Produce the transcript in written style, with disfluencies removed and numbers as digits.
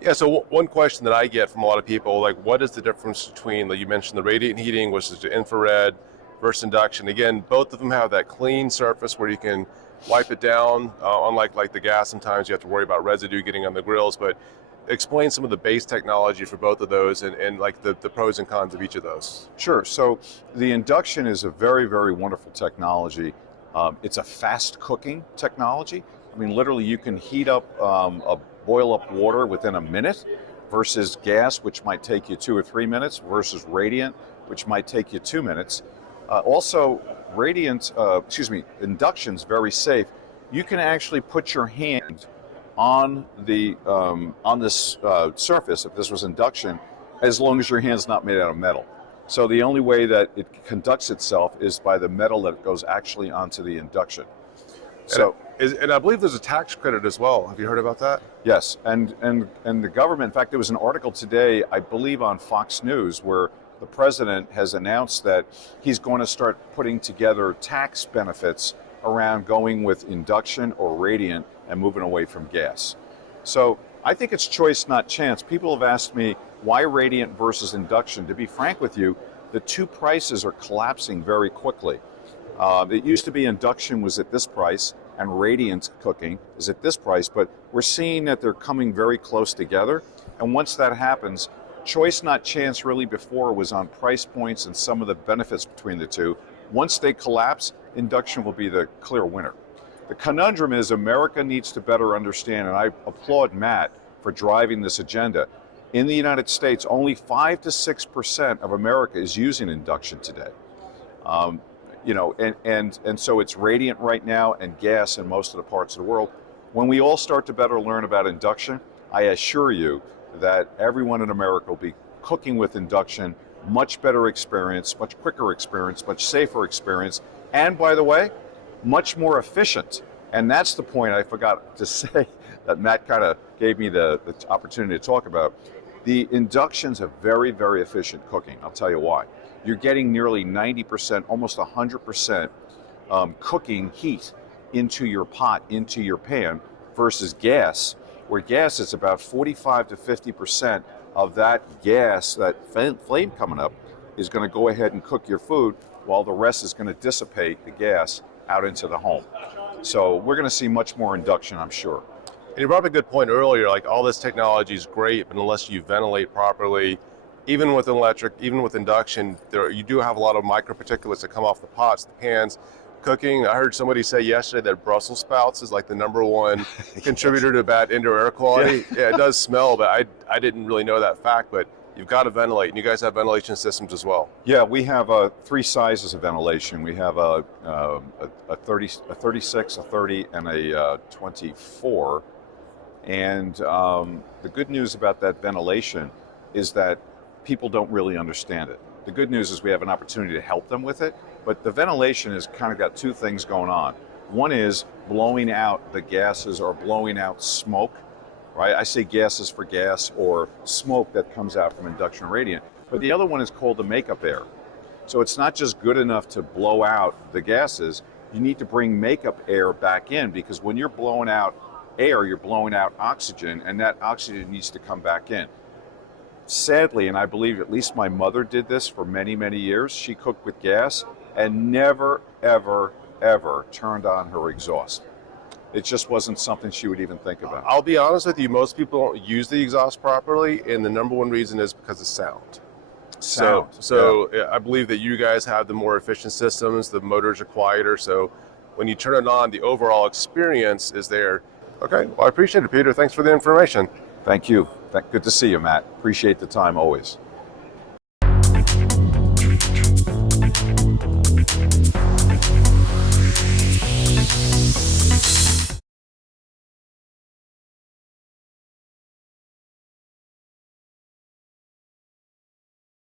Yeah, so one question that I get from a lot of people, like what is the difference between, like you mentioned, the radiant heating versus the infrared versus induction? Again, both of them have that clean surface where you can wipe it down, unlike like the gas, sometimes you have to worry about residue getting on the grills, but explain some of the base technology for both of those and like the pros and cons of each of those. Sure. So the induction is a very, very wonderful technology. It's a fast cooking technology. I mean, literally, you can heat up boil up water within a minute versus gas, which might take you 2 or 3 minutes, versus radiant, which might take you 2 minutes. Also, induction's very safe. You can actually put your hand on this surface, if this was induction, as long as your hand's not made out of metal. So the only way that it conducts itself is by the metal that goes actually onto the induction. So, and I believe there's a tax credit as well. Have you heard about that? yes, and the government, in fact, there was an article today, I believe on Fox News, where the president has announced that he's going to start putting together tax benefits around going with induction or radiant and moving away from gas. So I think it's choice, not chance. People have asked me, why radiant versus induction? To be frank with you, the two prices are collapsing very quickly. It used to be induction was at this price and radiant cooking is at this price, but we're seeing that they're coming very close together. And once that happens, choice, not chance really before was on price points and some of the benefits between the two. Once they collapse, induction will be the clear winner. The conundrum is America needs to better understand, and I applaud Matt for driving this agenda. In the United States, only 5 to 6% of America is using induction today. And so it's radiant right now and gas in most of the parts of the world. When we all start to better learn about induction, I assure you that everyone in America will be cooking with induction, much better experience, much quicker experience, much safer experience, and by the way, much more efficient. And that's the point I forgot to say that Matt kind of gave me the opportunity to talk about. The induction's a very, very efficient cooking. I'll tell you why. You're getting nearly 90%, almost 100% cooking heat into your pot, into your pan, versus gas, where gas is about 45 to 50% of that gas, that flame coming up, is going to go ahead and cook your food, while the rest is going to dissipate the gas out into the home. So we're going to see much more induction, I'm sure. And you brought up a good point earlier, like all this technology is great, but unless you ventilate properly, even with electric, even with induction, you do have a lot of microparticulates that come off the pots, the pans. Cooking, I heard somebody say yesterday that Brussels sprouts is like the #1 contributor to bad indoor air quality. Yeah, it does smell, but I didn't really know that fact, but you've got to ventilate, and you guys have ventilation systems as well. Yeah, we have 3 sizes of ventilation. We have a 36, a 30, and a 24. And the good news about that ventilation is that people don't really understand it. The good news is we have an opportunity to help them with it, but the ventilation has kind of got 2 things going on. One is blowing out the gases or blowing out smoke, right? I say gases for gas or smoke that comes out from induction or radiant, but the other one is called the makeup air. So it's not just good enough to blow out the gases, you need to bring makeup air back in, because when you're blowing out air, you're blowing out oxygen, and that oxygen needs to come back in. Sadly, and I believe at least my mother did this for many, many years, she cooked with gas and never, ever, ever turned on her exhaust. It just wasn't something she would even think about. I'll be honest with you, most people don't use the exhaust properly, and the #1 reason is because of sound. So yeah. I believe that you guys have the more efficient systems, the motors are quieter, so when you turn it on, the overall experience is there. Okay, well, I appreciate it, Peter. Thanks for the information. Thank you. Good to see you, Matt. Appreciate the time always.